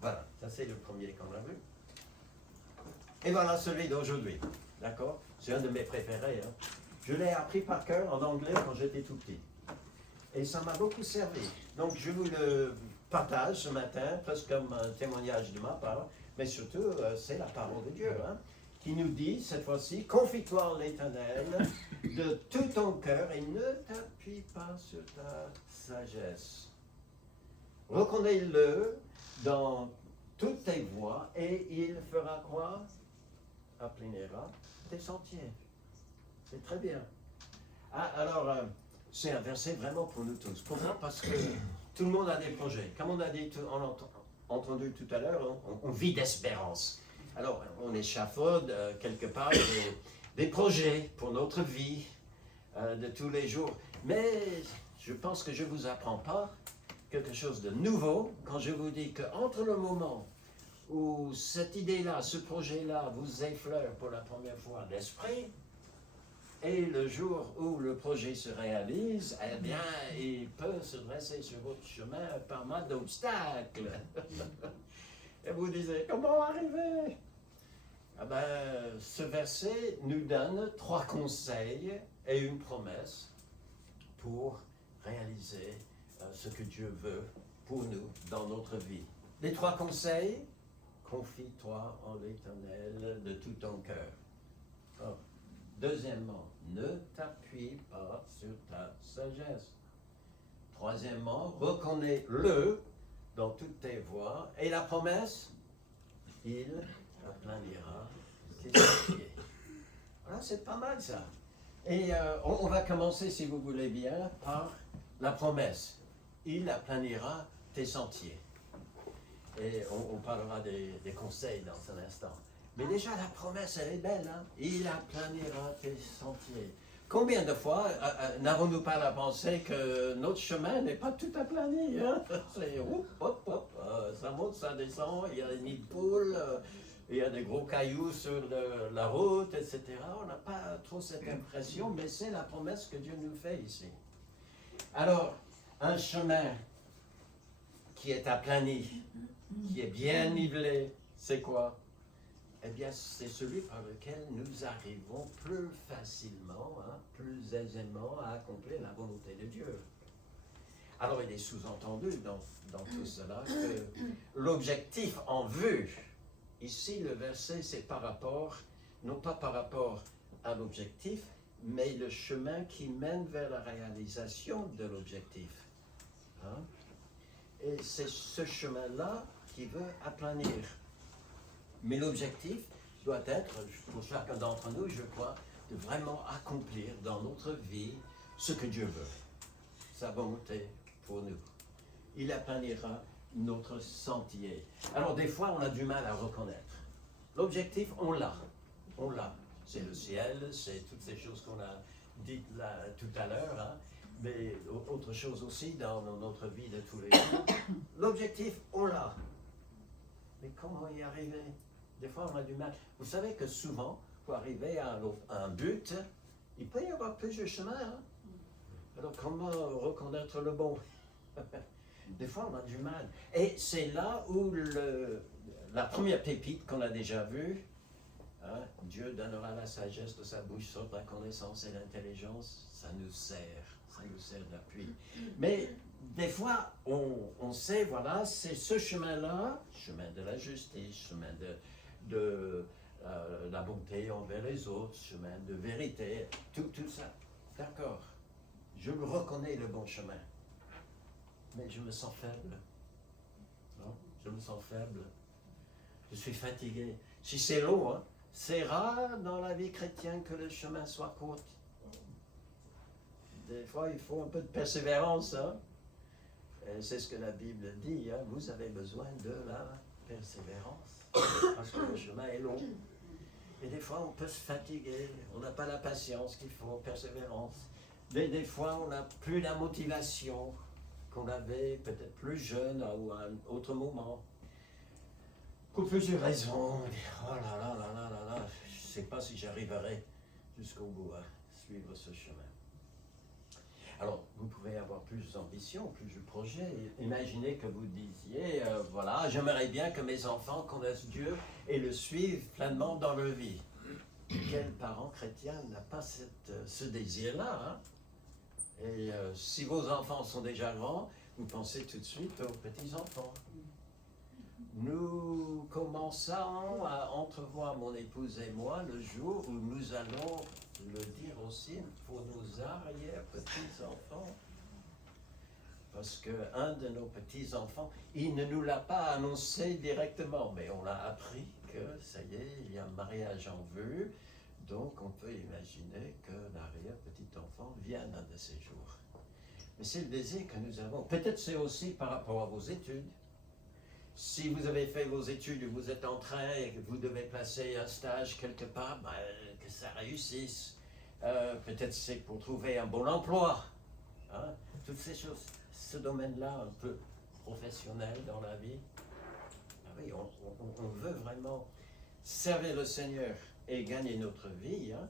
Voilà, ça c'est le premier qu'on a vu. Et voilà celui d'aujourd'hui, d'accord? C'est un de mes préférés. Hein. Je l'ai appris par cœur en anglais quand j'étais tout petit. Et ça m'a beaucoup servi. Donc je vous le partage ce matin, presque comme un témoignage de ma part, mais surtout c'est la parole de Dieu, hein, qui nous dit cette fois-ci, confie-toi en l'Éternel de tout ton cœur et ne t'appuie pas sur ta sagesse. Reconnais-le dans toutes tes voies et il fera quoi? Aplanira tes sentiers. C'est très bien. Ah, alors, c'est un verset vraiment pour nous tous. Pourquoi? Parce que tout le monde a des projets. Comme on a dit, on a entendu tout à l'heure, on vit d'espérance. Alors, on échafaude quelque part des projets pour notre vie de tous les jours. Mais je pense que je ne vous apprends pas quelque chose de nouveau quand je vous dis qu'entre le moment où cette idée-là, ce projet-là vous effleure pour la première fois l'esprit, et le jour où le projet se réalise, eh bien, il peut se dresser sur votre chemin pas mal d'obstacles. Et vous disiez, comment arriver? Ah ben, ce verset nous donne 3 conseils et une promesse pour réaliser ce que Dieu veut pour nous dans notre vie. Les 3 conseils, confie-toi en l'Éternel de tout ton cœur. Oh. Deuxièmement, ne t'appuie pas sur ta sagesse. Troisièmement, reconnais-le dans toutes tes voies. Et la promesse, il aplanira tes sentiers. Voilà, c'est pas mal ça. Et on va commencer, si vous voulez bien, par la promesse. Il aplanira tes sentiers. Et on parlera des conseils dans un instant. Mais déjà, la promesse, elle est belle. Hein? Il aplanira tes sentiers. Combien de fois n'avons-nous pas la pensée que notre chemin n'est pas tout aplani? Hein? C'est ça monte, ça descend, il y a des nids de poules, il y a des gros cailloux sur la route, etc. On n'a pas trop cette impression, mais c'est la promesse que Dieu nous fait ici. Alors, un chemin qui est aplani, qui est bien nivelé, c'est quoi? Eh bien, c'est celui par lequel nous arrivons plus facilement, hein, plus aisément à accomplir la volonté de Dieu. Alors, il est sous-entendu dans tout cela que l'objectif en vue, ici le verset, c'est par rapport, non pas par rapport à l'objectif, mais le chemin qui mène vers la réalisation de l'objectif. Hein? Et c'est ce chemin-là qui veut aplanir. Mais l'objectif doit être, pour chacun d'entre nous, je crois, de vraiment accomplir dans notre vie ce que Dieu veut, sa volonté pour nous. Il aplanira notre sentier. Alors des fois, on a du mal à reconnaître. L'objectif, on l'a. C'est le ciel, c'est toutes ces choses qu'on a dites là tout à l'heure, hein, mais autre chose aussi dans notre vie de tous les jours. L'objectif, on l'a. Mais comment y arriver? Des fois, on a du mal. Vous savez que souvent, pour arriver à un but, il peut y avoir plusieurs chemins. Hein? Alors, comment reconnaître le bon? Des fois, on a du mal. Et c'est là où la première pépite qu'on a déjà vue, hein, Dieu donnera la sagesse de sa bouche, sauf la connaissance et l'intelligence, ça nous sert d'appui. Mais des fois, on sait, voilà, c'est ce chemin-là, chemin de la justice, chemin de la bonté envers les autres, chemin de vérité, tout ça. D'accord, je le reconnais le bon chemin, mais je me sens faible. Non, je me sens faible. Je suis fatigué. Si c'est long, hein, c'est rare dans la vie chrétienne que le chemin soit court. Des fois, il faut un peu de persévérance. Hein? C'est ce que la Bible dit. Hein? Vous avez besoin de la persévérance. Parce que le chemin est long. Et des fois, on peut se fatiguer. On n'a pas la patience qu'il faut, persévérance. Mais des fois, on n'a plus la motivation qu'on avait peut-être plus jeune ou à un autre moment. Pour plusieurs raisons. On dit, oh là là là là là là, je ne sais pas si j'arriverai jusqu'au bout à suivre ce chemin. Alors, vous pouvez pouvez avoir plus d'ambition, plus de projets. Imaginez que vous disiez, voilà, j'aimerais bien que mes enfants connaissent Dieu et le suivent pleinement dans leur vie. Quel parent chrétien n'a pas ce désir-là, hein? Et si vos enfants sont déjà grands, vous pensez tout de suite aux petits-enfants. Nous commençons à entrevoir, mon épouse et moi, le jour où nous allons le dire aussi pour nos arrière-petits-enfants. Parce qu'un de nos petits-enfants, il ne nous l'a pas annoncé directement, mais on a appris que, ça y est, il y a un mariage en vue. Donc, on peut imaginer que l'arrière-petit-enfant vienne un de ces jours. Mais c'est le désir que nous avons. Peut-être c'est aussi par rapport à vos études. Si vous avez fait vos études et vous êtes en train et que vous devez placer un stage quelque part, ben, que ça réussisse. Peut-être c'est pour trouver un bon emploi. Hein? Toutes ces choses, ce domaine-là un peu professionnel dans la vie. Ah oui, on veut vraiment servir le Seigneur et gagner notre vie, hein,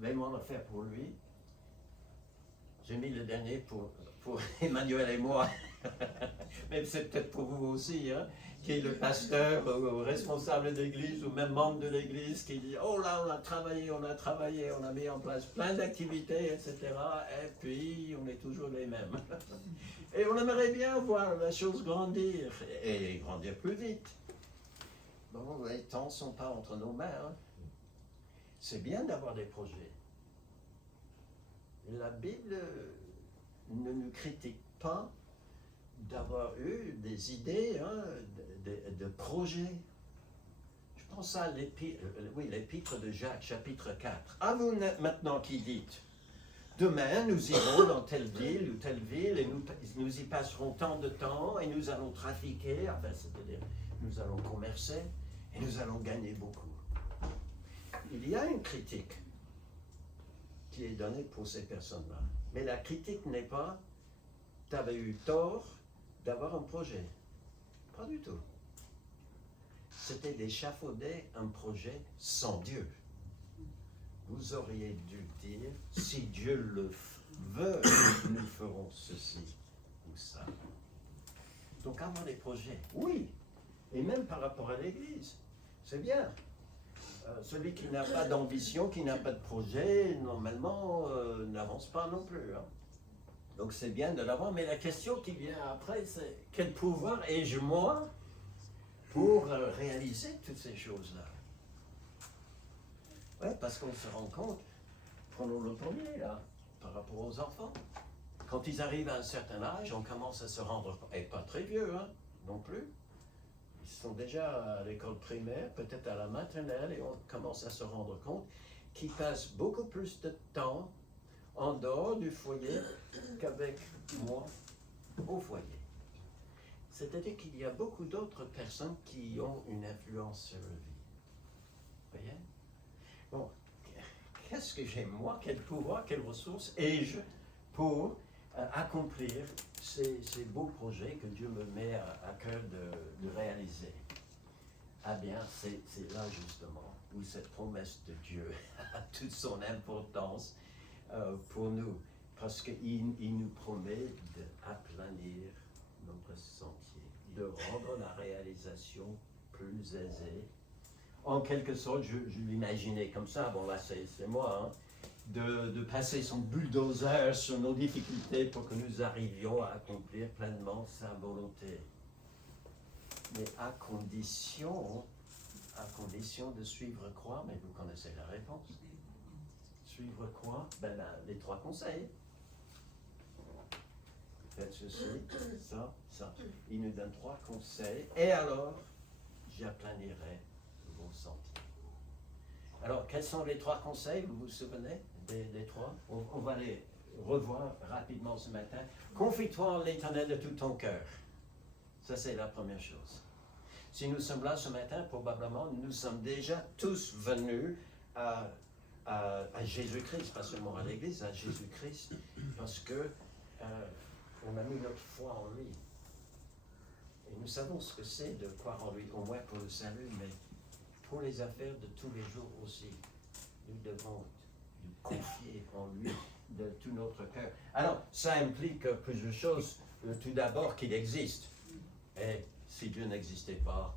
vraiment le faire pour lui. J'ai mis le dernier pour Emmanuel et moi, mais c'est peut-être pour vous aussi, hein, qui est le pasteur ou responsable d'église ou même membre de l'église qui dit « Oh là, on a travaillé, on a mis en place plein d'activités, etc. Et puis, on est toujours les mêmes. » Et on aimerait bien voir la chose grandir et grandir plus vite. Bon, les temps ne sont pas entre nos mains. Hein. C'est bien d'avoir des projets. La Bible ne nous critique pas d'avoir eu des idées, hein, de projets. Je pense à l'épître de Jacques, chapitre 4. À vous maintenant qui dites, demain nous irons dans telle ville ou telle ville et nous y passerons tant de temps et nous allons trafiquer, enfin, c'est-à-dire nous allons commercer et nous allons gagner beaucoup. Il y a une critique qui est donnée pour ces personnes-là. Mais la critique n'est pas « tu avais eu tort d'avoir un projet ». Pas du tout. C'était d'échafauder un projet sans Dieu. Vous auriez dû dire « si Dieu le veut, nous ferons ceci ou ça ». Donc avoir des projets, oui. Et même par rapport à l'Église, c'est bien. Celui qui n'a pas d'ambition, qui n'a pas de projet, normalement, n'avance pas non plus. Hein. Donc c'est bien de l'avoir, mais la question qui vient après, c'est quel pouvoir ai-je moi pour réaliser toutes ces choses-là? Oui, parce qu'on se rend compte, prenons le premier là, par rapport aux enfants. Quand ils arrivent à un certain âge, on commence à se rendre, et pas très vieux hein, non plus, ils sont déjà à l'école primaire, peut-être à la maternelle, et on commence à se rendre compte qu'ils passent beaucoup plus de temps en dehors du foyer qu'avec moi au foyer. C'est-à-dire qu'il y a beaucoup d'autres personnes qui ont une influence sur leur vie. Vous voyez? Bon, qu'est-ce que j'ai moi? Quel pouvoir, quelles ressources ai-je pour accomplir ces beaux projets que Dieu me met à cœur de réaliser? Ah bien, c'est là justement où cette promesse de Dieu a toute son importance pour nous, parce qu'il nous promet d'aplanir notre sentier, de rendre la réalisation plus aisée. En quelque sorte, je l'imaginais comme ça, bon là c'est moi, hein, de passer son bulldozer sur nos difficultés pour que nous arrivions à accomplir pleinement sa volonté. Mais à condition de suivre quoi? Mais vous connaissez la réponse. Suivre quoi? Ben, les 3 conseils. Faites ceci, ça, ça. Il nous donne 3 conseils. Et alors, j'aplanirai vos sentiers. Alors, quels sont les 3 conseils? Vous vous souvenez des 3? On va les revoir rapidement ce matin. Confie-toi en l'Éternel de tout ton cœur. Ça, c'est la première chose. Si nous sommes là ce matin, probablement, nous sommes déjà tous venus à Jésus-Christ, pas seulement à l'Église, à Jésus-Christ, parce que on a mis notre foi en lui. Et nous savons ce que c'est de croire en lui, au moins pour le salut, mais pour les affaires de tous les jours aussi. Nous devons nous confier en lui de tout notre cœur. Alors, ça implique plusieurs choses. Tout d'abord, qu'il existe. Et si Dieu n'existait pas,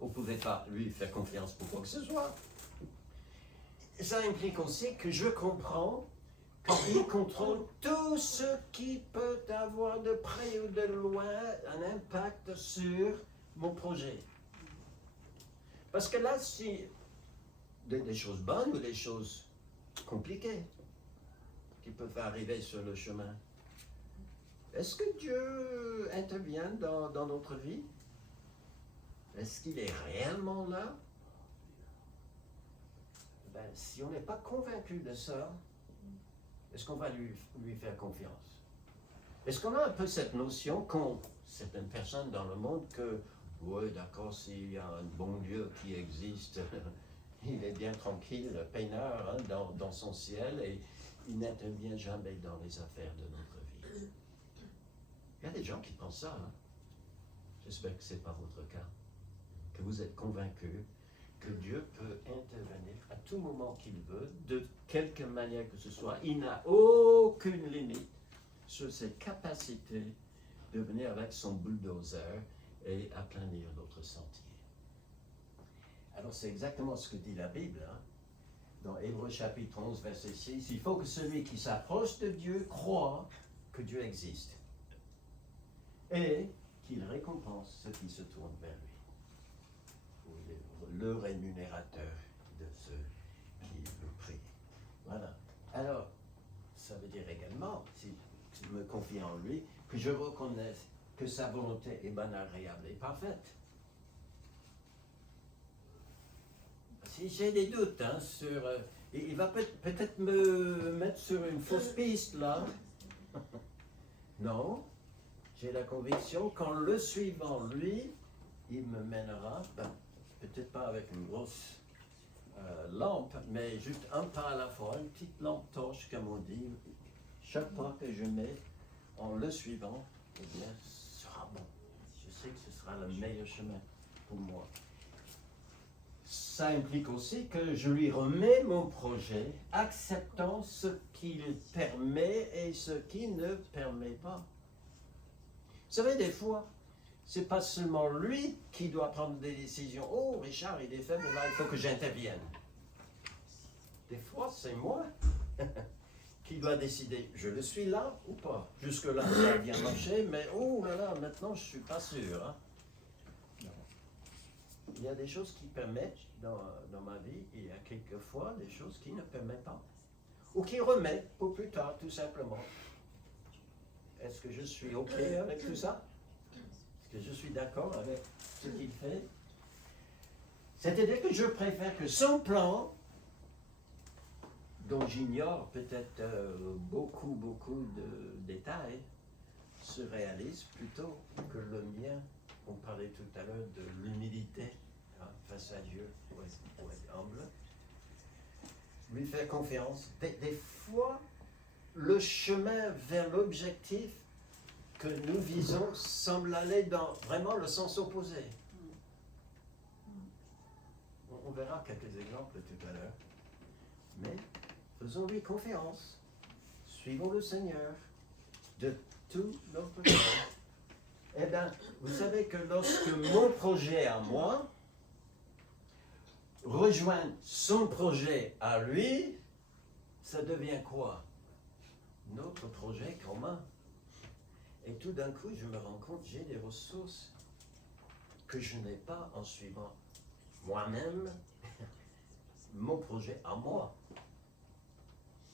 on ne pouvait pas lui faire confiance pour quoi que ce soit. Ça implique aussi que je comprends qu'il contrôle tout ce qui peut avoir de près ou de loin un impact sur mon projet. Parce que là, si des choses bonnes ou des choses compliquées qui peuvent arriver sur le chemin, est-ce que Dieu intervient dans notre vie? Est-ce qu'il est réellement là? Ben, si on n'est pas convaincu de ça, est-ce qu'on va lui faire confiance? Est-ce qu'on a un peu cette notion qu'ont certaines personnes dans le monde que, oui, d'accord, s'il y a un bon Dieu qui existe, il est bien tranquille, peinard, hein, dans son ciel, et il n'intervient jamais dans les affaires de notre vie. Il y a des gens qui pensent ça. Hein? J'espère que ce n'est pas votre cas. Que vous êtes convaincus que Dieu peut intervenir à tout moment qu'il veut, de quelque manière que ce soit. Il n'a aucune limite sur ses capacités de venir avec son bulldozer et aplanir notre sentier. Alors c'est exactement ce que dit la Bible. Hein? Dans Hébreux chapitre 11, verset 6, il faut que celui qui s'approche de Dieu croit que Dieu existe et qu'il récompense ceux qui se tournent vers lui. Le rémunérateur de ceux qui le prient. Voilà. Alors, ça veut dire également, si je me confie en lui, que je reconnaisse que sa volonté est bonne, agréable et parfaite. Si j'ai des doutes hein, sur... il va peut-être me mettre sur une fausse piste, là. Non. J'ai la conviction qu'en le suivant, lui, il me mènera... peut-être pas avec une grosse lampe, mais juste un pas à la fois, une petite lampe torche, comme on dit. Chaque pas que je mets en le suivant, eh bien, sera bon. Je sais que ce sera le meilleur chemin pour moi. Ça implique aussi que je lui remets mon projet, acceptant ce qu'il permet et ce qu'il ne permet pas. Vous savez, des fois, c'est pas seulement lui qui doit prendre des décisions. Oh, Richard, il est faible, là, il faut que j'intervienne. Des fois, c'est moi qui dois décider, je le suis là ou pas. Jusque-là, ça a bien marché, mais oh là là, maintenant, je suis pas sûr. Hein. Il y a des choses qui permettent dans ma vie, il y a quelquefois des choses qui ne permettent pas. Ou qui remettent pour plus tard, tout simplement. Est-ce que je suis OK avec tout ça? Est-ce que je suis d'accord avec ce qu'il fait? C'est-à-dire que je préfère que son plan, dont j'ignore peut-être beaucoup de détails, se réalise plutôt que le mien. On parlait tout à l'heure de l'humilité hein, face à Dieu, pour être humble. Lui faire confiance. Des fois, le chemin vers l'objectif que nous visons semble aller dans vraiment le sens opposé. On verra quelques exemples tout à l'heure. Mais faisons-lui confiance. Suivons le Seigneur de tout notre cœur. Eh bien, vous savez que lorsque mon projet à moi rejoint son projet à lui, ça devient quoi? Notre projet commun. Et tout d'un coup, je me rends compte, j'ai des ressources que je n'ai pas en suivant moi-même mon projet à moi.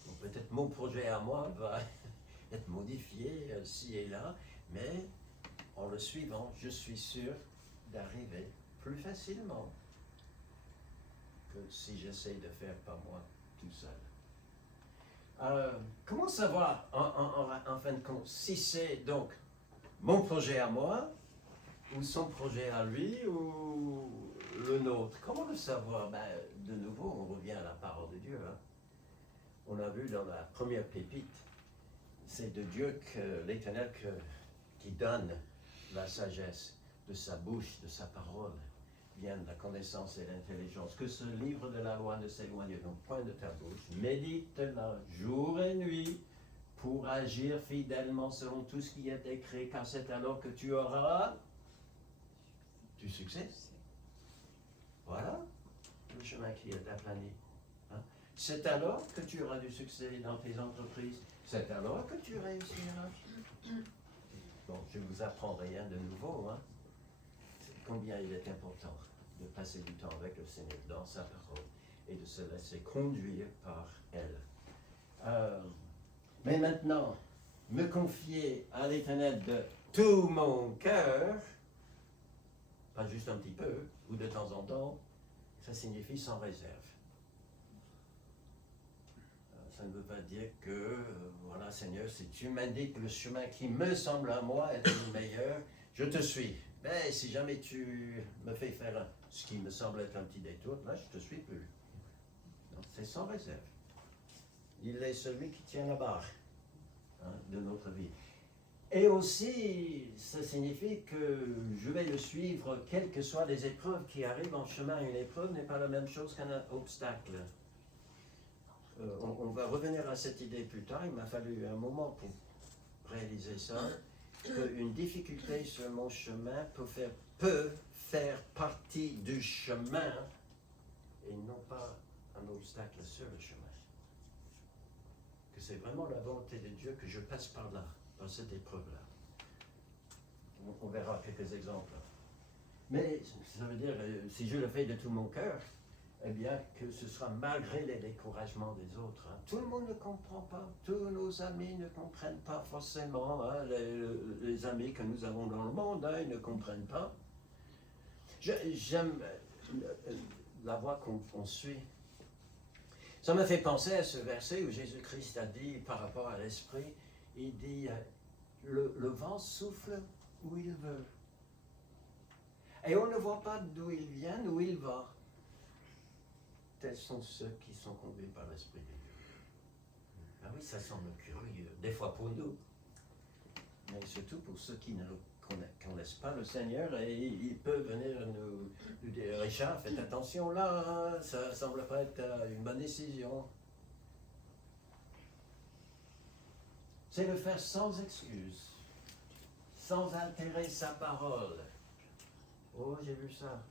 Donc, peut-être mon projet à moi va être modifié ci et là, mais en le suivant, je suis sûr d'arriver plus facilement que si j'essaye de faire par moi tout seul. Comment savoir, en fin de compte, si c'est donc mon projet à moi, ou son projet à lui, ou le nôtre? Comment le savoir? Ben, de nouveau, on revient à la parole de Dieu. Hein. On a vu dans la première pépite, c'est de Dieu que l'Éternel qui donne la sagesse de sa bouche, de sa parole. vienne la connaissance et l'intelligence, que ce livre de la loi ne s'éloigne donc point de ta bouche, médite-la jour et nuit pour agir fidèlement selon tout ce qui est écrit, car c'est alors que tu auras du succès. Voilà le chemin qui est aplani. Hein? C'est alors que tu auras du succès dans tes entreprises. C'est alors que tu réussiras. Bon, je ne vous apprends rien de nouveau. Hein? Combien il est important de passer du temps avec le Seigneur dans sa parole et de se laisser conduire par elle. Mais maintenant, me confier à l'Éternel de tout mon cœur, pas juste un petit peu, ou de temps en temps, ça signifie sans réserve. Ça ne veut pas dire que, voilà Seigneur, si tu m'indiques le chemin qui me semble à moi être le meilleur, je te suis. Mais si jamais tu me fais faire ce qui me semble être un petit détour, là je te suis plus. C'est sans réserve. Il est celui qui tient la barre de notre vie. Et aussi, ça signifie que je vais le suivre, quelles que soient les épreuves qui arrivent en chemin. Une épreuve n'est pas la même chose qu'un obstacle. On va revenir à cette idée plus tard. Il m'a fallu un moment pour réaliser ça. Qu'une difficulté sur mon chemin peut faire partie du chemin et non pas un obstacle sur le chemin. Que c'est vraiment la volonté de Dieu que je passe par là, par cette épreuve-là. On verra quelques exemples. Mais ça veut dire, si je le fais de tout mon cœur, eh bien que ce sera malgré les découragements des autres. Hein. Tout le monde ne comprend pas, tous nos amis ne comprennent pas forcément, hein, les amis que nous avons dans le monde, hein, ils ne comprennent pas. J'aime la voie qu'on suit. Ça me fait penser à ce verset où Jésus-Christ a dit par rapport à l'esprit, il dit, le vent souffle où il veut. Et on ne voit pas d'où il vient, où il va. Tels sont ceux qui sont conduits par l'Esprit de Dieu. Ah oui, ça semble curieux, des fois pour nous, mais surtout pour ceux qui ne connaissent pas le Seigneur, et il peut venir nous dire, Richard, faites attention là, hein, ça ne semble pas être une bonne décision. C'est le faire sans excuse, sans altérer sa parole. Oh, j'ai vu ça.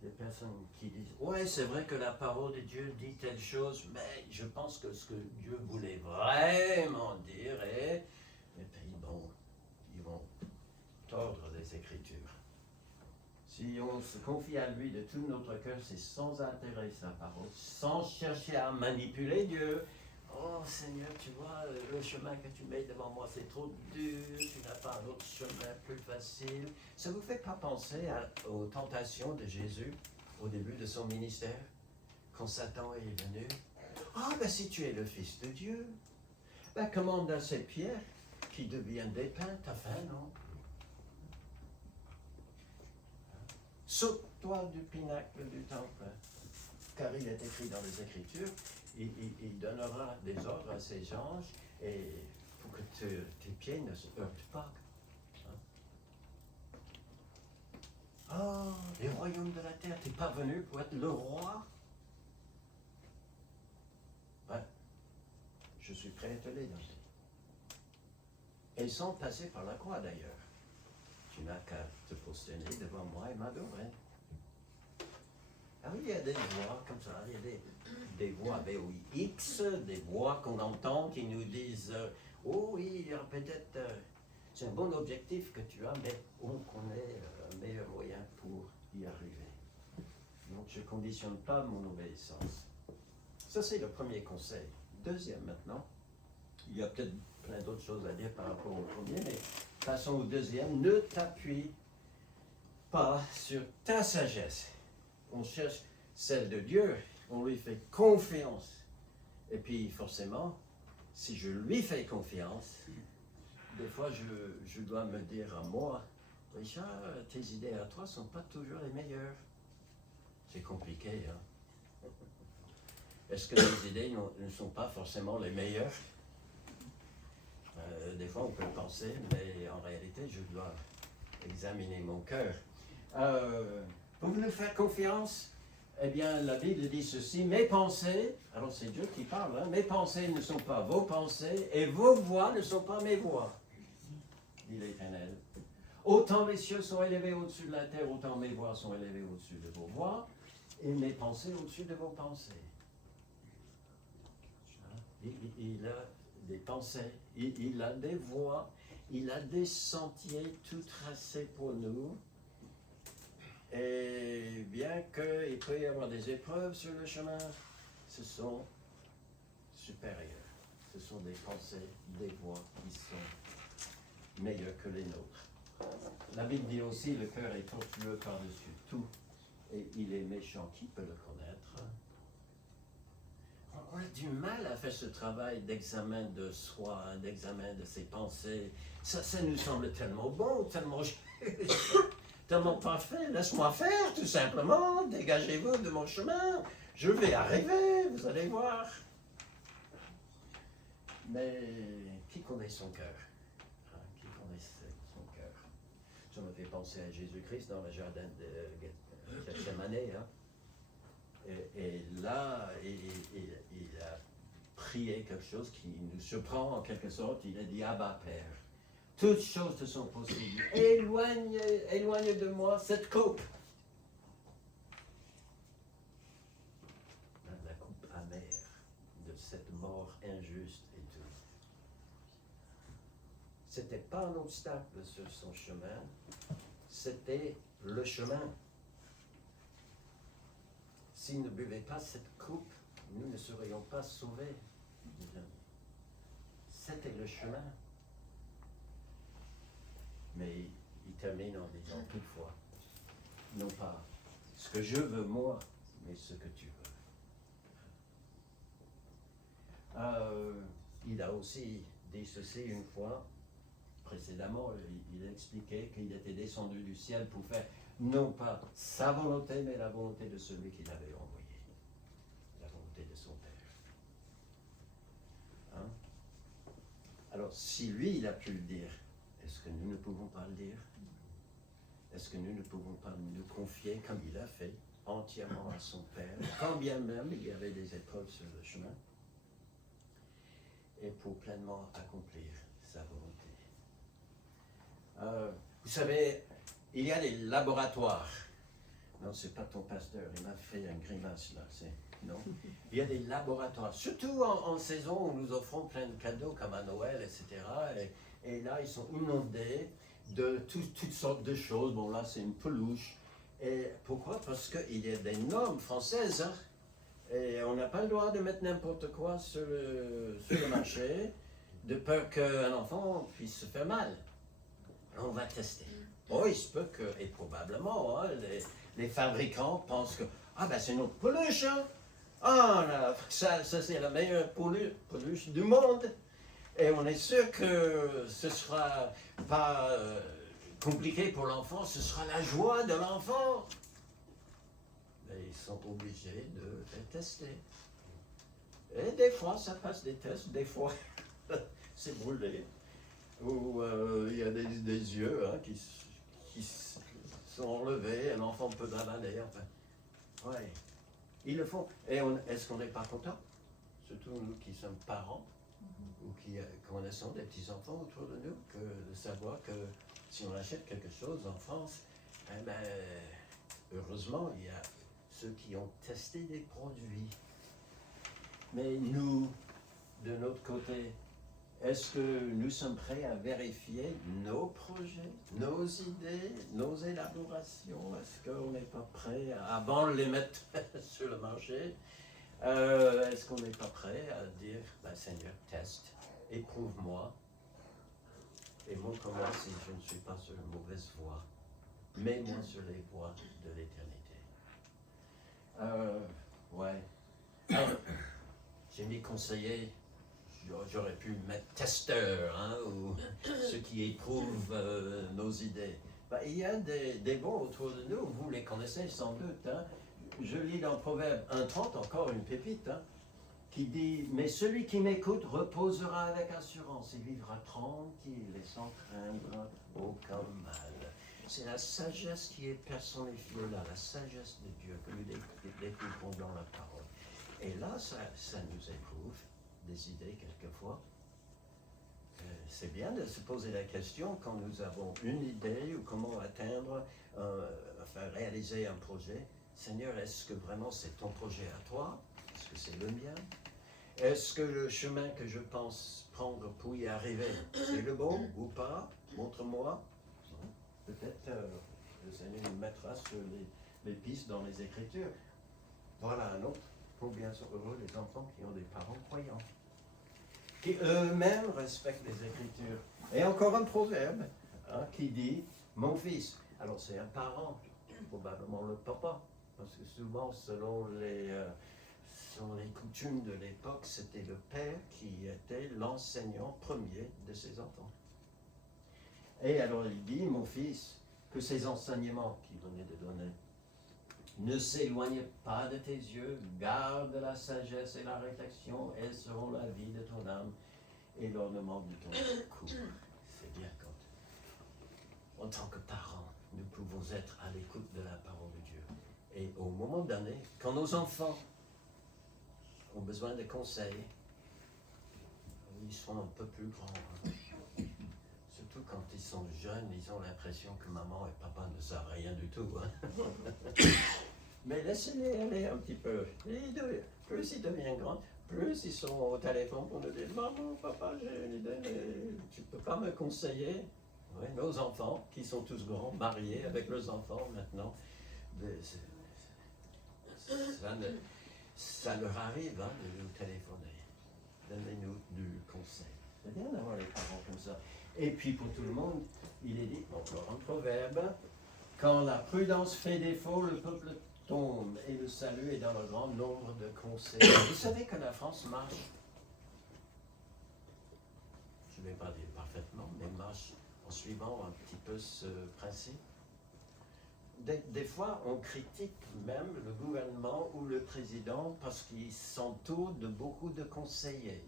Des personnes qui disent, ouais, c'est vrai que la parole de Dieu dit telle chose, mais je pense que ce que Dieu voulait vraiment dire est, et puis bon, ils vont tordre les Écritures. Si on se confie à lui de tout notre cœur, c'est sans altérer sa parole, sans chercher à manipuler Dieu. Oh Seigneur, tu vois, le chemin que tu mets devant moi, c'est trop dur, tu n'as pas un autre chemin plus facile. Ça ne vous fait pas penser aux tentations de Jésus au début de son ministère, quand Satan est venu? Ah, ben si tu es le Fils de Dieu, ben commande à ces pierres qui deviennent des pains, t'as faim, non? Saute-toi du pinacle du temple, car il est écrit dans les Écritures, il donnera des ordres à ses anges et pour que tes pieds ne se heurtent pas. Oh, les royaumes de la terre, t'es pas venu pour être le roi? Ouais, je suis prêt à te les donner. Et sans passer par la croix d'ailleurs. Tu n'as qu'à te prosterner devant moi et m'adorer. Ah oui, il y a des voix comme ça, il y a des voix VOIX, des voix qu'on entend qui nous disent oh oui, il y a peut-être, c'est un bon objectif que tu as, mais on connaît un meilleur moyen pour y arriver. Donc je ne conditionne pas mon obéissance. Ça c'est le premier conseil. Deuxième maintenant, il y a peut-être plein d'autres choses à dire par rapport au premier, mais passons au deuxième. Ne t'appuie pas sur ta sagesse. On cherche celle de Dieu, on lui fait confiance. Et puis forcément, si je lui fais confiance, des fois je dois me dire à moi, Richard, tes idées à toi ne sont pas toujours les meilleures. C'est compliqué, hein? Est-ce que les idées ne sont pas forcément les meilleures? Des fois on peut penser, mais en réalité je dois examiner mon cœur. Pouvez-vous nous faire confiance? Eh bien, la Bible dit ceci, mes pensées, alors c'est Dieu qui parle, hein, mes pensées ne sont pas vos pensées et vos voix ne sont pas mes voix, dit l'Éternel. Autant mes cieux sont élevés au-dessus de la terre, autant mes voix sont élevées au-dessus de vos voix et mes pensées au-dessus de vos pensées. Il a des pensées, il a des voies, il a des sentiers tout tracés pour nous. Et bien qu'il peut y avoir des épreuves sur le chemin, ce sont supérieurs. Ce sont des pensées, des voies qui sont meilleures que les nôtres. La Bible dit aussi, le cœur est tortueux par-dessus tout, et il est méchant. Qui peut le connaître? On a du mal à faire ce travail d'examen de soi, d'examen de ses pensées. Ça nous semble tellement bon, tellement juste, tellement parfait. Laisse-moi faire, tout simplement. Dégagez-vous de mon chemin. Je vais arriver, vous allez voir. Mais qui connaît son cœur? Qui connaît son cœur? Ça me fait penser à Jésus-Christ dans le jardin de Gethsemane, hein? Et là, il a prié quelque chose qui nous surprend en quelque sorte. Il a dit, Abba, Père, toutes choses te sont possibles. Éloigne de moi cette coupe. La coupe amère de cette mort injuste et tout. C'était pas un obstacle sur son chemin, c'était le chemin. S'il ne buvait pas cette coupe, nous ne serions pas sauvés. C'était le chemin. Mais il termine en disant toutefois, non pas ce que je veux moi, mais ce que tu veux. Il a aussi dit ceci une fois, précédemment, il a expliqué qu'il était descendu du ciel pour faire non pas sa volonté, mais la volonté de celui qui l'avait envoyé, la volonté de son Père. Hein? Alors, si lui, il a pu le dire, est-ce que nous ne pouvons pas le dire? Est-ce que nous ne pouvons pas nous confier, comme il a fait, entièrement à son Père, quand bien même il y avait des épreuves sur le chemin, et pour pleinement accomplir sa volonté? Vous savez, il y a des laboratoires. Non, c'est pas ton pasteur, il m'a fait un grimace là. Non. Il y a des laboratoires, surtout en saison où nous offrons plein de cadeaux comme à Noël, etc. Et là, ils sont inondés de toutes sortes de choses. Bon, là, c'est une peluche. Et pourquoi? Parce qu'il y a des normes françaises. Hein? Et on n'a pas le droit de mettre n'importe quoi sur le marché, de peur qu'un enfant puisse se faire mal. On va tester. Oh, il se peut que, et probablement, hein, les fabricants pensent que, ah ben c'est notre peluche, hein? Ah, là, ça c'est la meilleure peluche du monde. Et on est sûr que ce sera pas compliqué pour l'enfant, ce sera la joie de l'enfant. Mais ils sont obligés de les tester. Et des fois, ça passe des tests, des fois, c'est brûlé. Ou il y a des yeux hein, qui sont enlevés, un enfant peut avaler, enfin. Ouais, ils le font. Et est-ce qu'on n'est pas content? Surtout nous qui sommes parents, ou qui connaissons des petits-enfants autour de nous, de savoir que si on achète quelque chose en France, eh ben, heureusement, il y a ceux qui ont testé des produits. Mais nous, de notre côté, est-ce que nous sommes prêts à vérifier nos projets, nos idées, nos élaborations? Est-ce qu'on n'est pas prêt, avant de les mettre sur le marché, est-ce qu'on n'est pas prêt à dire, ben, Seigneur, teste, éprouve-moi, et montre-moi si je ne suis pas sur la mauvaise voie. Mets-moi sur les voies de l'éternité. Ouais. J'ai mis conseiller. J'aurais pu mettre testeur, hein, ou ceux qui éprouvent nos idées. Ben, il y a des bons autour de nous, vous les connaissez sans doute. Hein. Je lis dans Proverbe 1,30, encore une pépite, hein, qui dit « Mais celui qui m'écoute reposera avec assurance, il vivra tranquille et sans craindre aucun mal. » C'est la sagesse qui est personnifiée là, la sagesse de Dieu que nous découvrons dans la parole. Et là, ça nous éprouve des idées quelquefois. C'est bien de se poser la question quand nous avons une idée ou comment atteindre, enfin réaliser un projet. Seigneur, est-ce que vraiment c'est ton projet à toi? Est-ce que c'est le mien? Est-ce que le chemin que je pense prendre pour y arriver, c'est le bon ou pas? Montre-moi. Peut-être le Seigneur nous mettra sur les pistes dans les Écritures. Voilà un autre. Combien sont heureux les enfants qui ont des parents croyants, qui eux-mêmes respectent les Écritures. Et encore un proverbe qui dit « Mon fils ». Alors c'est un parent, probablement le papa, parce que souvent selon les coutumes de l'époque, c'était le père qui était l'enseignant premier de ses enfants. Et alors il dit, mon fils, que ces enseignements qu'il venait de donner ne s'éloignent pas de tes yeux, garde la sagesse et la réflexion, elles seront la vie de ton âme et l'ornement de ton cou. C'est bien quand, en tant que parents, nous pouvons être à l'écoute de la parole de Dieu. Et au moment donné, quand nos enfants ont besoin de conseils, ils seront un peu plus grands. Surtout quand ils sont jeunes, ils ont l'impression que maman et papa ne savent rien du tout. Mais laissez-les aller un petit peu. Plus ils deviennent grands, plus ils sont au téléphone pour nous dire « Maman, papa, j'ai une idée, mais tu ne peux pas me conseiller ?» Oui, nos enfants, qui sont tous grands, mariés avec leurs enfants maintenant, ça leur arrive de nous téléphoner. Donnez-nous du conseil. C'est bien d'avoir les parents comme ça. Et puis pour tout le monde, il est dit, encore un proverbe, quand la prudence fait défaut, le peuple tombe et le salut est dans le grand nombre de conseils. Vous savez que la France marche, je ne vais pas dire parfaitement, mais marche en suivant un petit peu ce principe. Des fois, on critique même le gouvernement ou le président parce qu'il s'entoure de beaucoup de conseillers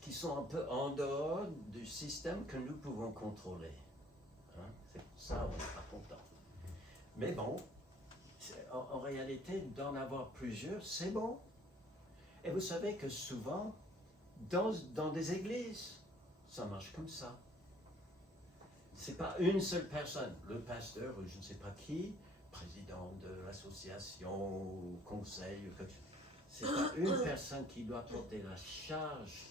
qui sont un peu en dehors du système que nous pouvons contrôler. C'est pour ça qu'on n'est pas content. Mais bon, en réalité, d'en avoir plusieurs, c'est bon. Et vous savez que souvent, dans des églises, ça marche comme ça. C'est pas une seule personne, le pasteur ou je ne sais pas qui, président de l'association ou conseil, c'est pas une personne qui doit porter la charge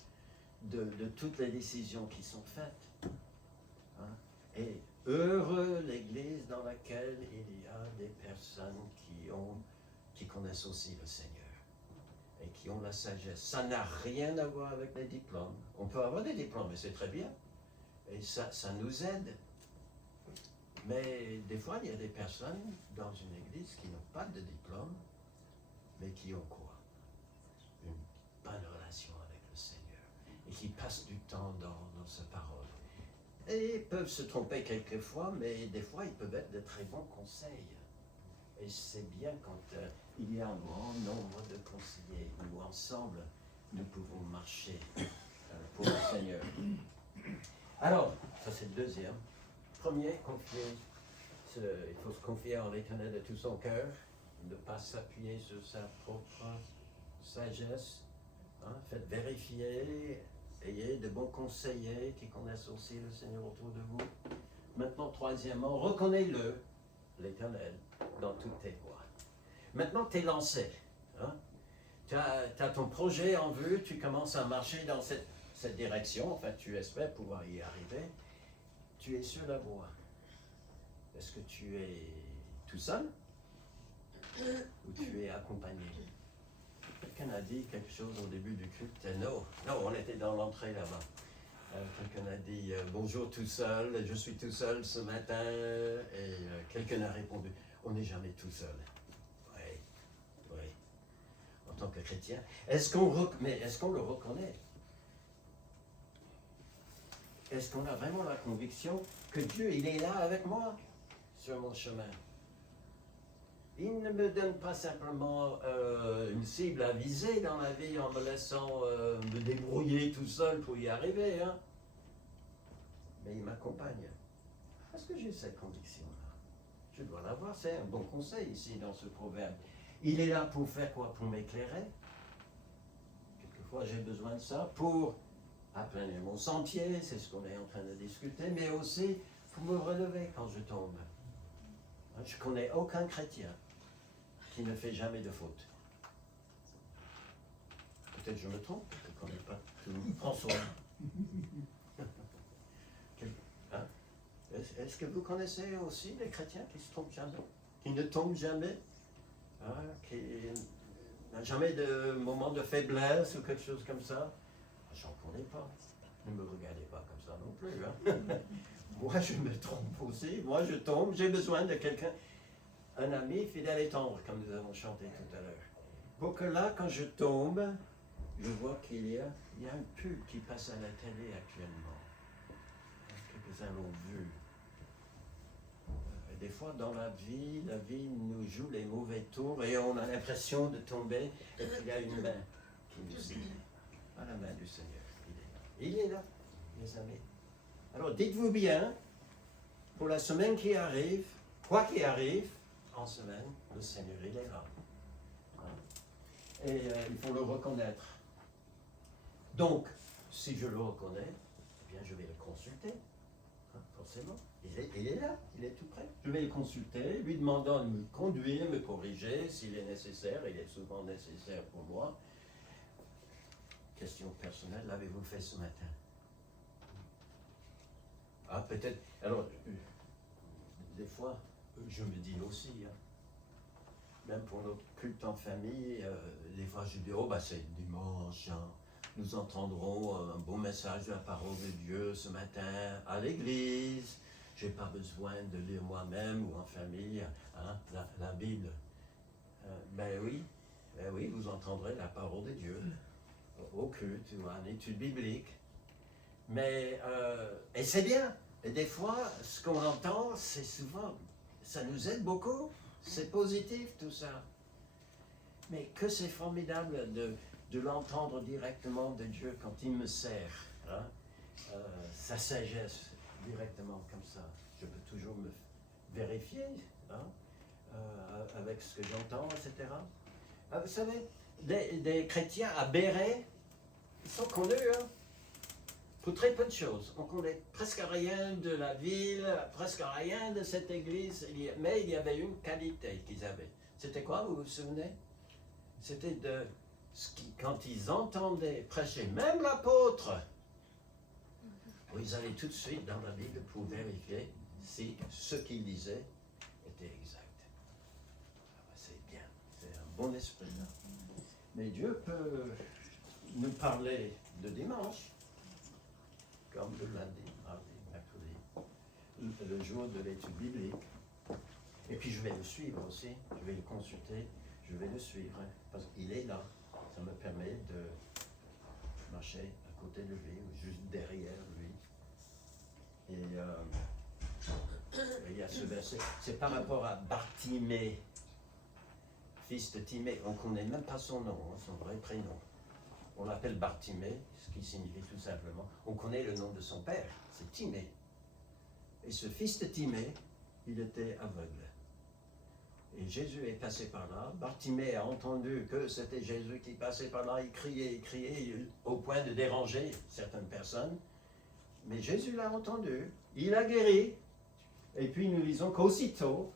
de toutes les décisions qui sont faites. Et heureux l'Église dans laquelle il y a des personnes qui connaissent aussi le Seigneur et qui ont la sagesse. Ça n'a rien à voir avec les diplômes. On peut avoir des diplômes, mais c'est très bien. Et ça nous aide. Mais des fois, il y a des personnes dans une église qui n'ont pas de diplôme, mais qui ont quoi? Une bonne relation avec le Seigneur et qui passent du temps dans sa parole. Et ils peuvent se tromper quelquefois, mais des fois, ils peuvent être de très bons conseils. Et c'est bien quand il y a un grand nombre de conseillers où ensemble, nous pouvons marcher pour le Seigneur. Alors, ça c'est le deuxième. Premier, il faut se confier en l'Éternel de tout son cœur, ne pas s'appuyer sur sa propre sagesse. Faites vérifier, ayez de bons conseillers qui connaissent aussi le Seigneur autour de vous. Maintenant, troisièmement, reconnais-le, l'Éternel, dans toutes tes voies. Maintenant, tu es lancé. Tu as ton projet en vue, tu commences à marcher dans cette direction, enfin tu espères pouvoir y arriver. Tu es sur la voie. Est-ce que tu es tout seul ou tu es accompagné? Quelqu'un a dit quelque chose au début du culte. Non, on était dans l'entrée là-bas. Quelqu'un a dit bonjour tout seul, je suis tout seul ce matin. Et quelqu'un a répondu, on n'est jamais tout seul. Oui. En tant que chrétien. Mais est-ce qu'on le reconnaît? Est-ce qu'on a vraiment la conviction que Dieu, il est là avec moi sur mon chemin? Il ne me donne pas simplement une cible à viser dans la vie en me laissant me débrouiller tout seul pour y arriver. Mais il m'accompagne. Est-ce que j'ai cette conviction-là? Je dois l'avoir, c'est un bon conseil ici dans ce proverbe. Il est là pour faire quoi? Pour m'éclairer. Quelquefois j'ai besoin de ça pour aplanir mon sentier, c'est ce qu'on est en train de discuter, mais aussi pour me relever quand je tombe. Je ne connais aucun chrétien qui ne fait jamais de faute. Peut-être je me trompe, je ne connais pas tout. François. Hein? Est-ce que vous connaissez aussi des chrétiens qui se trompent jamais? Qui ne tombent jamais? Hein? Qui n'ont jamais de moment de faiblesse ou quelque chose comme ça? J'en connais pas. Ne me regardez pas comme ça non plus. Hein? Moi, je me trompe aussi. Moi, je tombe. J'ai besoin de quelqu'un, un ami fidèle et tendre, comme nous avons chanté tout à l'heure. Pour que là, quand je tombe, je vois qu'il y a un pub qui passe à la télé actuellement. Quelques-uns l'ont vu. Et des fois, dans la vie nous joue les mauvais tours et on a l'impression de tomber et qu'il y a une main qui nous saisit. À la main du Seigneur. Il est là, mes amis. Alors, dites-vous bien, pour la semaine qui arrive, quoi qu'il arrive, en semaine, le Seigneur, il est là. Et il faut le reconnaître. Donc, si je le reconnais, eh bien, je vais le consulter. Forcément. Il est là, il est tout près. Je vais le consulter, lui demandant de me conduire, me corriger, s'il est nécessaire. Il est souvent nécessaire pour moi. Question personnelle, l'avez-vous fait ce matin? Ah, peut-être. Alors, des fois, je me dis aussi, hein, même pour notre culte en famille, des fois je dis, oh, bah c'est dimanche, hein, nous entendrons un bon message de la parole de Dieu ce matin à l'église. Je n'ai pas besoin de lire moi-même ou en famille hein, la Bible. Ben oui, vous entendrez la parole de Dieu au culte ou en étude biblique. Mais, et c'est bien. Et des fois, ce qu'on entend, c'est souvent, ça nous aide beaucoup. C'est positif tout ça. Mais que c'est formidable de l'entendre directement de Dieu quand il me sert. Hein? Sa sagesse directement comme ça. Je peux toujours me vérifier hein? Avec ce que j'entends, etc. Vous savez, des chrétiens à Béret, ils sont connus, hein, pour très peu de choses. On connaît presque rien de la ville, presque rien de cette église, mais il y avait une qualité qu'ils avaient. C'était quoi, vous vous souvenez? C'était quand ils entendaient prêcher, même l'apôtre, ils allaient tout de suite dans la Bible pour vérifier si ce qu'il disait était exact. C'est bien, c'est un bon esprit. Là. Mais Dieu peut nous parler de dimanche, comme le lundi, mardi, mercredi, le jour de l'étude biblique. Et puis je vais le suivre aussi, je vais le consulter, je vais le suivre, parce qu'il est là. Ça me permet de marcher à côté de lui, ou juste derrière lui. Et il y a ce verset, c'est par rapport à Bartimée, fils de Timée. On ne connaît même pas son nom, hein, son vrai prénom. On l'appelle Bartimée, ce qui signifie tout simplement, on connaît le nom de son père, c'est Timée. Et ce fils de Timée, il était aveugle. Et Jésus est passé par là. Bartimée a entendu que c'était Jésus qui passait par là. Il criait, au point de déranger certaines personnes. Mais Jésus l'a entendu. Il a guéri. Et puis nous lisons qu'aussitôt,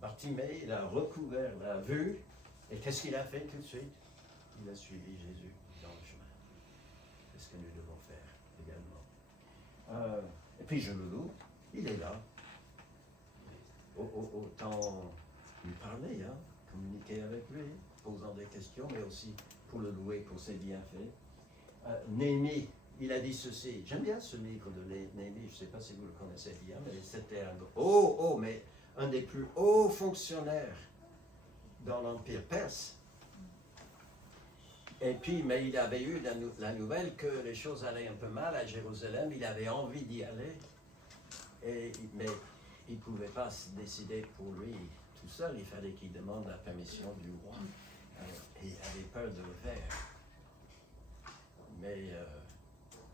Bartimée, il a recouvert la vue. Et qu'est-ce qu'il a fait tout de suite? Il a suivi Jésus dans le chemin. C'est ce que nous devons faire également. Et puis je le loue. Il est là. Autant lui parler, hein, communiquer avec lui, posant des questions, mais aussi pour le louer pour ses bienfaits. Néhémie, il a dit ceci. J'aime bien ce livre de Néhémie, je ne sais pas si vous le connaissez bien, mais c'était un des plus hauts fonctionnaires dans l'Empire perse. Et puis, mais il avait eu la nouvelle que les choses allaient un peu mal à Jérusalem, il avait envie d'y aller, mais il ne pouvait pas se décider pour lui tout seul, il fallait qu'il demande la permission du roi. Et il avait peur de le faire. Mais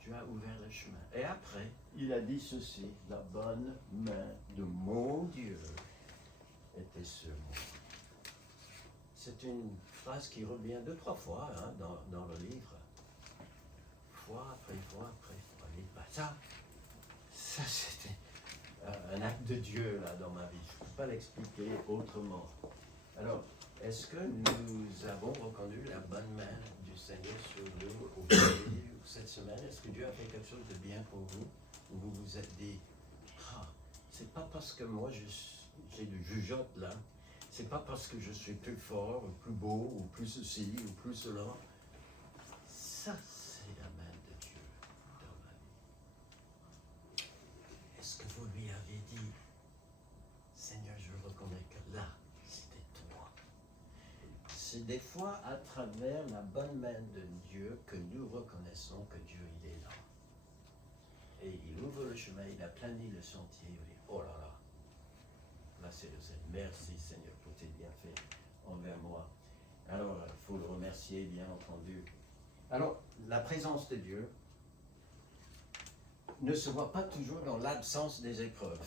Tu as ouvert le chemin. Et après, il a dit ceci, la bonne main de mon Dieu était sur moi. C'est une phrase qui revient 2-3 fois dans le livre. Fois après fois après fois. Ça c'était un acte de Dieu là dans ma vie. Je ne peux pas l'expliquer autrement. Alors, est-ce que nous avons reconnu la bonne main du Seigneur sur nous aujourd'hui ou cette semaine? Est-ce que Dieu a fait quelque chose de bien pour vous? Ou vous vous êtes dit, c'est pas parce que moi j'ai du jugeote là, c'est pas parce que je suis plus fort, ou plus beau, ou plus ceci, ou plus cela. Ça, c'est la main de Dieu dans ma vie. Est-ce que vous lui avez dit, Seigneur, je reconnais que là, c'était toi. C'est des fois à travers la bonne main de Dieu que nous reconnaissons que Dieu, il est là. Et il ouvre le chemin, il aplanit le sentier, il dit, oh là là, là c'est le Seigneur. Merci Seigneur pour tes bienfaits envers moi. Alors, il faut le remercier, bien entendu. Alors, la présence de Dieu ne se voit pas toujours dans l'absence des épreuves.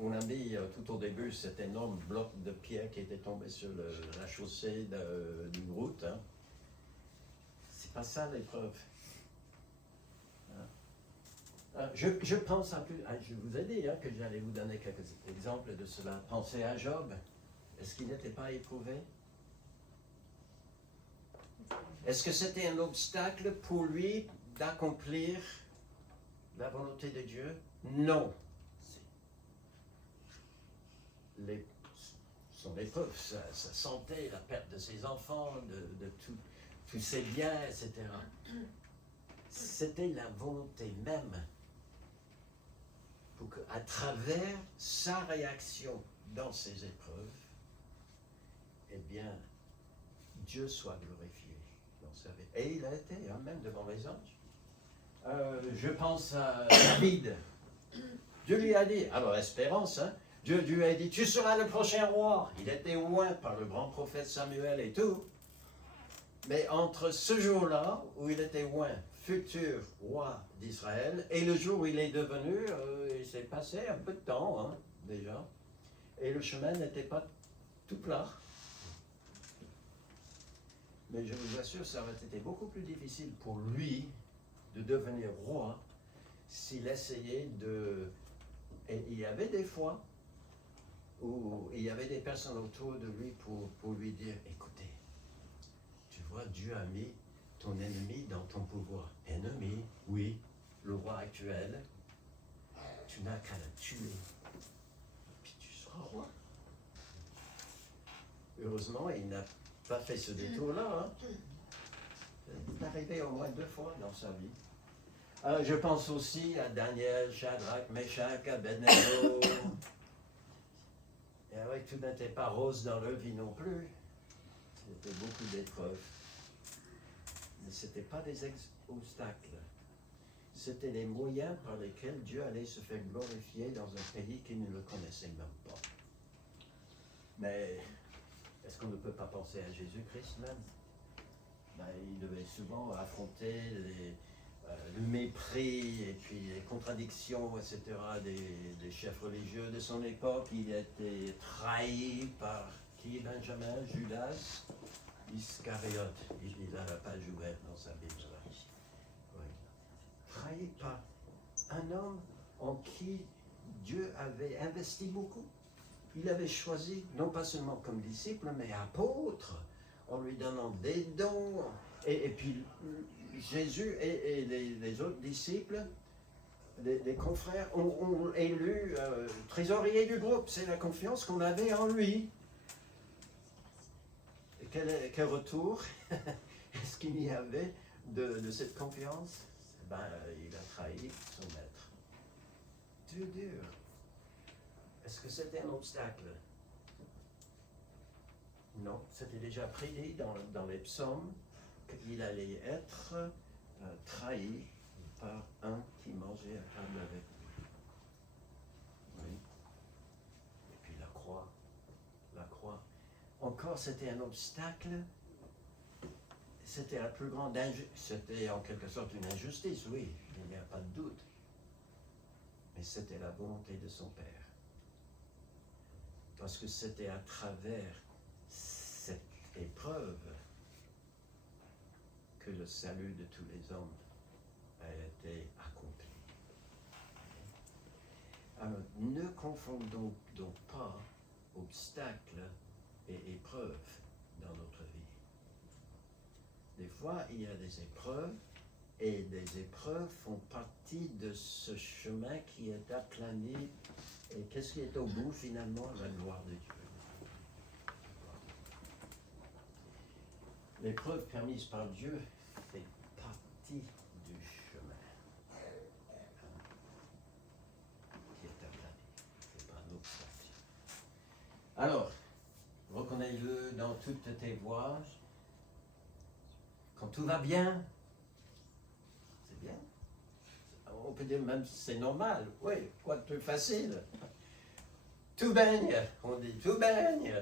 On a mis tout au début cet énorme bloc de pierre qui était tombé sur la chaussée d'une route. C'est pas ça l'épreuve. Je pense je vous ai dit que j'allais vous donner quelques exemples de cela. Pensez à Job. Est-ce qu'il n'était pas éprouvé? Est-ce que c'était un obstacle pour lui d'accomplir la volonté de Dieu? Non. Son épreuve, sa santé, la perte de ses enfants, de tous ses biens, etc. C'était la volonté même pour qu'à travers sa réaction dans ces épreuves, eh bien, Dieu soit glorifié dans sa vie. Et il a été, même devant les anges. Je pense à David. Dieu lui a dit, alors espérance, Dieu lui a dit, tu seras le prochain roi. Il était oint par le grand prophète Samuel et tout. Mais entre ce jour-là, où il était oint, futur roi d'Israël, et le jour où il est devenu, il s'est passé un peu de temps déjà, et le chemin n'était pas tout plat. Mais je vous assure, ça aurait été beaucoup plus difficile pour lui de devenir roi s'il essayait de... Et il y avait des fois où il y avait des personnes autour de lui pour lui dire, écoutez, tu vois, Dieu a mis ton ennemi dans ton pouvoir. Ennemi, oui, le roi actuel, tu n'as qu'à le tuer, puis tu seras roi. Heureusement, il n'a pas fait ce détour-là. C'est arrivé au moins 2 fois dans sa vie. Je pense aussi à Daniel, Shadrach, Meshach, Abednego. Et oui, tout n'était pas rose dans leur vie non plus. C'était beaucoup d'épreuves. Mais ce n'était pas des obstacles. C'était les moyens par lesquels Dieu allait se faire glorifier dans un pays qu'il ne le connaissait même pas. Mais est-ce qu'on ne peut pas penser à Jésus-Christ même? Il devait souvent affronter le mépris et puis les contradictions, etc. des chefs religieux de son époque. Il a été trahi par qui? Benjamin, Judas, Iscariote. Il n'a pas joué dans sa Bible. Oui. Trahi par un homme en qui Dieu avait investi beaucoup. Il avait choisi, non pas seulement comme disciple, mais apôtre, en lui donnant des dons. Et puis Jésus et les autres disciples, les confrères, ont élu trésorier du groupe. C'est la confiance qu'on avait en lui. Et quel retour est-ce qu'il y avait de cette confiance? Il a trahi son maître. Dur. Est-ce que c'était un obstacle? Non, c'était déjà prédit dans les psaumes qu'il allait être trahi par un qui mangeait à table avec lui. Oui. Et puis la croix. Encore, c'était un obstacle. c'était la plus grande injustice, c'était en quelque sorte une injustice, oui, il n'y a pas de doute. Mais c'était la volonté de son Père. Parce que c'était à travers cette épreuve que le salut de tous les hommes a été accompli. Alors, ne confondons donc pas obstacles et épreuves dans notre vie. Des fois, il y a des épreuves, et des épreuves font partie de ce chemin qui est aplani. Et qu'est-ce qui est au bout, finalement? La gloire de Dieu. L'épreuve permise par Dieu fait partie du chemin qui est aplani. Ce n'est pas un obstacle. Alors, reconnais-le dans toutes tes voies. Quand tout va bien, c'est bien. On peut dire même c'est normal. Oui, quoi de plus facile? Tout baigne, on dit tout baigne.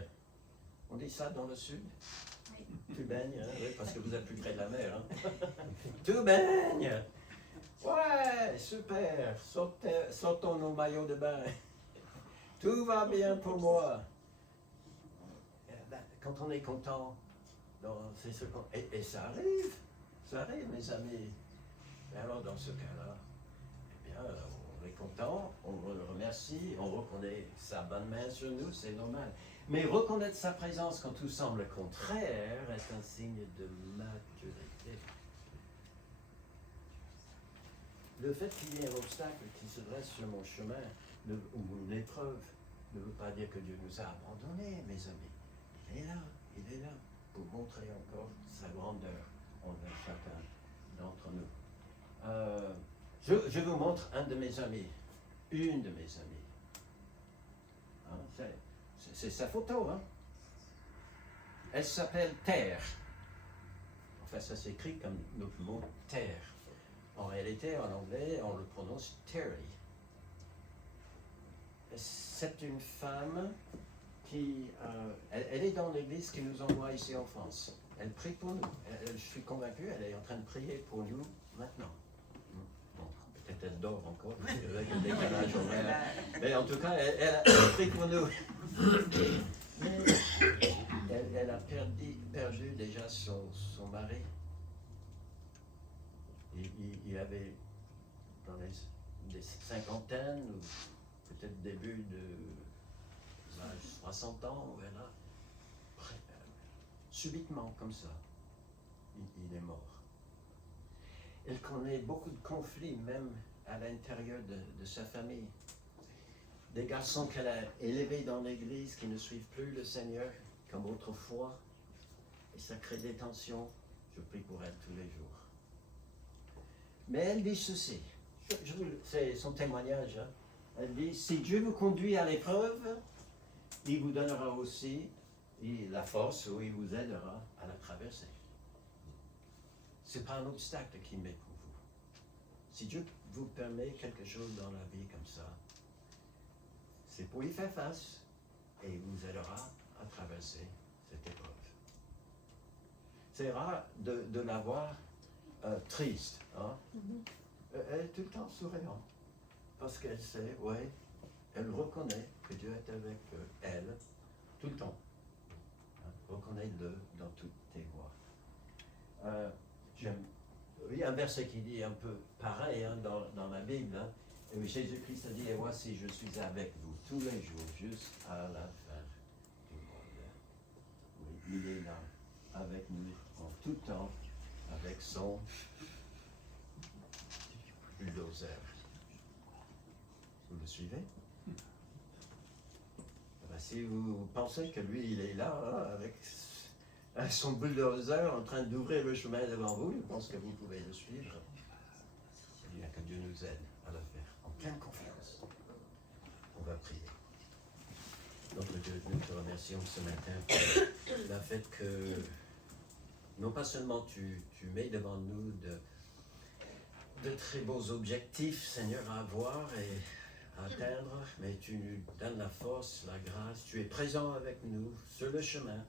On dit ça dans le sud? Oui. Tout baigne, hein? Oui, parce que vous êtes plus près de la mer. Hein? Tout baigne. Ouais, super. Sortons nos maillots de bain. Tout va bien pour moi. Quand on est content, c'est ce qu'on... Et ça arrive, mes amis. Et alors, dans ce cas-là, eh bien, on est content, on le remercie, on reconnaît sa bonne main sur nous, c'est normal. Mais reconnaître sa présence quand tout semble contraire est un signe de maturité. Le fait qu'il y ait un obstacle qui se dresse sur mon chemin, ou une épreuve, ne veut pas dire que Dieu nous a abandonnés, mes amis. Il est là, pour montrer encore sa grandeur envers chacun d'entre nous. Je vous montre un de mes amis, une de mes amies. Hein, c'est sa photo, hein. Elle s'appelle Terre. Enfin, ça s'écrit comme notre mot terre. En réalité, en anglais, on le prononce Terry. C'est une femme qui, elle est dans l'église qui nous envoie ici en France. Elle prie pour nous. Je suis convaincu, elle est en train de prier pour nous maintenant. Bon, peut-être elle dort encore avec le décalage horaire. Mais en tout cas, elle prie pour nous. Mais elle a perdu déjà son mari. Il avait dans des cinquantaines, ou peut-être début de 60 ans, où elle a subitement comme ça, il est mort. Elle connaît beaucoup de conflits, même à l'intérieur de sa famille. Des garçons qu'elle a élevés dans l'église qui ne suivent plus le Seigneur comme autrefois, et ça crée des tensions. Je prie pour elle tous les jours. Mais elle dit ceci, c'est son témoignage, hein. Elle dit, si Dieu vous conduit à l'épreuve, il vous donnera aussi la force, ou il vous aidera à la traverser. Ce n'est pas un obstacle qu'il met pour vous. Si Dieu vous permet quelque chose dans la vie comme ça, c'est pour y faire face, et il vous aidera à traverser cette épreuve. C'est rare de la voir triste. Hein? Elle est tout le temps souriante, parce qu'elle sait, ouais, elle reconnaît que Dieu est avec elle tout le temps. Reconnais-le dans toutes tes voies. Il y a un verset qui dit un peu pareil, hein, dans la Bible. Hein. Et Jésus-Christ a dit, et voici, je suis avec vous tous les jours, jusqu'à la fin du monde. Oui, il est là, avec nous, en tout temps, avec son bulldozer. Vous le suivez? Si vous pensez que lui, il est là, hein, avec son bulldozer en train d'ouvrir le chemin devant vous, je pense que vous pouvez le suivre. Il n'y a que Dieu nous aide à le faire. En pleine confiance. On va prier. Notre Dieu, nous te remercions ce matin pour le fait que, non pas seulement tu mets devant nous de très beaux objectifs, Seigneur, à avoir et à atteindre, mais tu nous donnes la force, la grâce, tu es présent avec nous sur le chemin.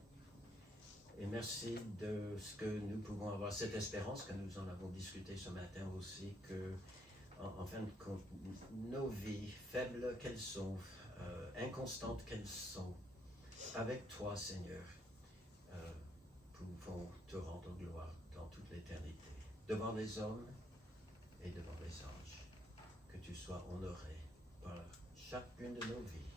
Et merci de ce que nous pouvons avoir cette espérance, que nous en avons discuté ce matin aussi, que en fin de compte, nos vies, faibles qu'elles sont, inconstantes qu'elles sont, avec toi, Seigneur, pouvons te rendre gloire dans toute l'éternité, devant les hommes et devant les anges. Que tu sois honoré par chacune de nos vies.